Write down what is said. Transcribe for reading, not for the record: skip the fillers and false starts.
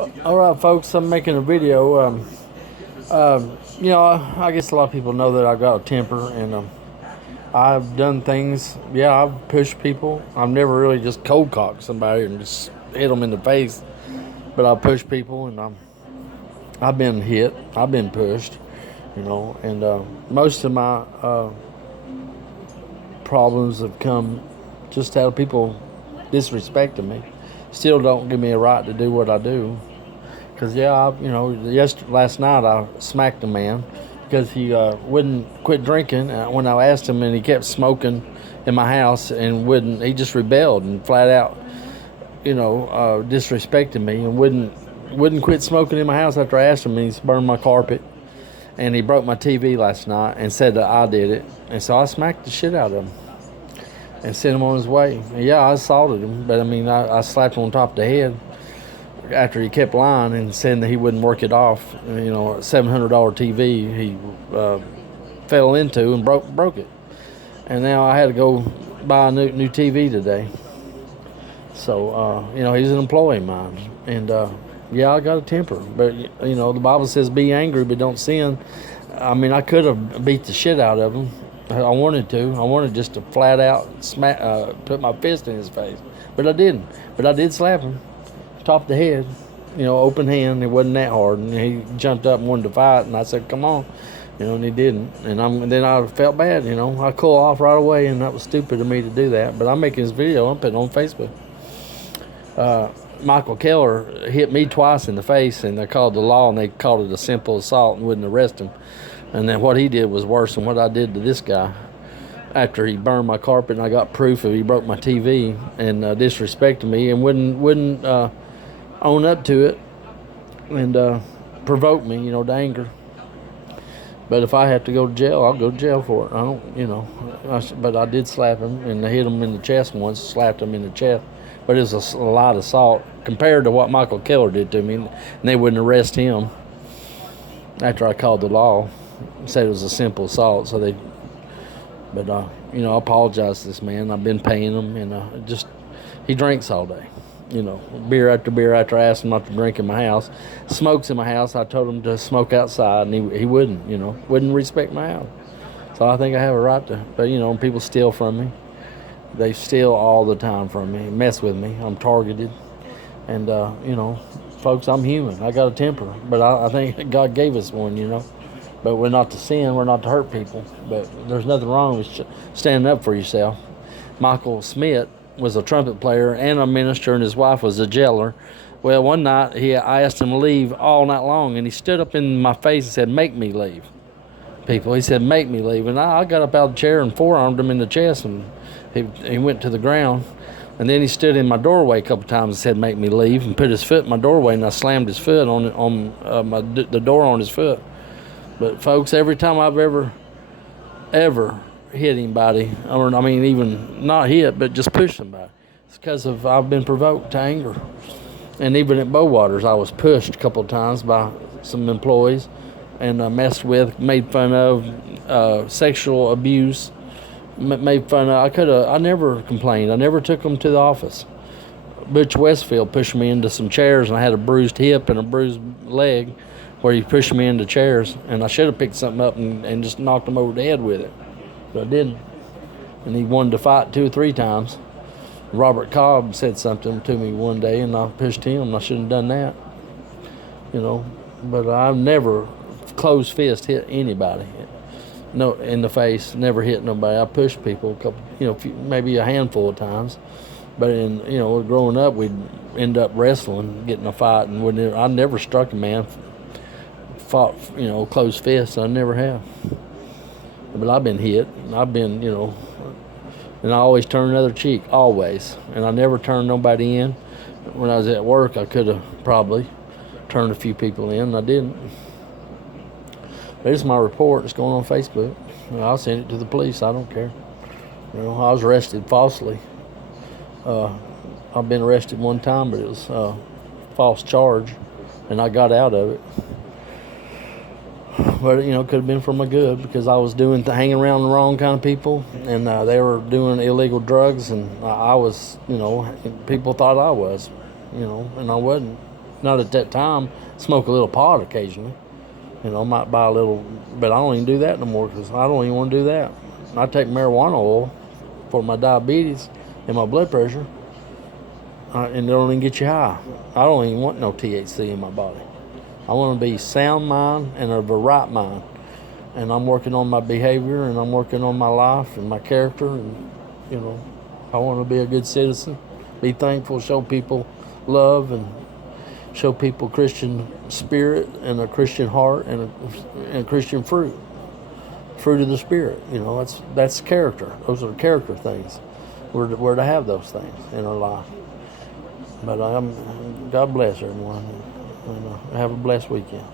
All right, folks, I'm making a video. I guess a lot of people know that I got a temper, and I've done things. Yeah, I've pushed people. I've never really just cold cocked somebody and just hit them in the face, but I push people, and I've been hit. I've been pushed, and most of my problems have come just out of people disrespecting me. Still don't give me a right to do what I do. Cause last night I smacked a man because he wouldn't quit drinking when I asked him, and he kept smoking in my house and wouldn't. He just rebelled and flat out, disrespected me and wouldn't quit smoking in my house after I asked him. And he's burned my carpet, and he broke my TV last night and said that I did it. And so I smacked the shit out of him and sent him on his way. And yeah, I assaulted him, but I slapped him on top of the head after he kept lying and saying that he wouldn't work it off. A $700 TV he fell into and broke it, and now I had to go buy a new TV today. So he's an employee of mine, and I got a temper, but the Bible says be angry but don't sin. I could have beat the shit out of him. I wanted just to flat out put my fist in his face, but I didn't. But I did slap him top of the head, open hand. It wasn't that hard, and he jumped up and wanted to fight, and I said, "Come on," and he didn't. And then I felt bad, I cool off right away, and that was stupid of me to do that. But I'm making this video, I'm putting it on Facebook. Michael Keller hit me twice in the face, and they called the law, and they called it a simple assault and wouldn't arrest him. And then what he did was worse than what I did to this guy. After he burned my carpet, and I got proof of he broke my TV and disrespected me and wouldn't own up to it and provoke me, to anger. But if I have to go to jail, I'll go to jail for it. I don't, but I did slap him, and I hit him in the chest once, slapped him in the chest. But it was a light assault compared to what Michael Keller did to me, and they wouldn't arrest him after I called the law. Said it was a simple assault, I apologize to this man. I've been paying him, and he drinks all day. Beer after I asked him not to drink in my house. Smokes in my house. I told him to smoke outside, and he wouldn't, wouldn't respect my house. So I think I have a right to, but, people steal from me. They steal all the time from me, mess with me. I'm targeted. And, folks, I'm human. I got a temper, but I think God gave us one, But we're not to sin, we're not to hurt people. But there's nothing wrong with standing up for yourself. Michael Smith was a trumpet player and a minister, and his wife was a jailer. Well, one night I asked him to leave all night long, and he stood up in my face and said, "Make me leave." People, he said, "Make me leave." And I got up out of the chair and forearmed him in the chest, and he went to the ground. And then he stood in my doorway a couple times and said, "Make me leave," and put his foot in my doorway, and I slammed his foot on the door on his foot. But folks, every time I've ever hit anybody, even not hit, but just push somebody, it's because I've been provoked to anger. And even at Bowaters, I was pushed a couple of times by some employees and messed with, made fun of, sexual abuse, made fun of. I never complained. I never took them to the office. Butch Westfield pushed me into some chairs, and I had a bruised hip and a bruised leg where he pushed me into chairs, and I should have picked something up and just knocked him over the head with it. But I didn't. And he wanted to fight 2 or 3 times. Robert Cobb said something to me one day, and I pushed him, and I shouldn't have done that. But I've never closed fist hit anybody. No, in the face, never hit nobody. I pushed people a couple, maybe a handful of times. But growing up, we'd end up wrestling, getting a fight, and I never struck a man, fought, closed fists. I never have. But I've been hit, and I've been, and I always turn another cheek, always. And I never turned nobody in. When I was at work, I could have probably turned a few people in, and I didn't. But it's my report. It's going on Facebook. I'll send it to the police. I don't care. I was arrested falsely. I've been arrested one time, but it was a false charge, and I got out of it. But it could have been for my good, because I was hanging around the wrong kind of people, and they were doing illegal drugs, and I was, people thought I was, and I wasn't. Not at that time. Smoke a little pot occasionally. You know, I might buy a little, but I don't even do that no more because I don't even want to do that. I take marijuana oil for my diabetes and my blood pressure, and they don't even get you high. I don't even want no THC in my body. I want to be sound mind and of a right mind. And I'm working on my behavior, and I'm working on my life and my character, and, you know, I want to be a good citizen, be thankful, show people love, and show people Christian spirit and a Christian heart and Christian fruit of the Spirit. You know, that's character. Those are character things. We're to have those things in our life. But God bless everyone, and have a blessed weekend.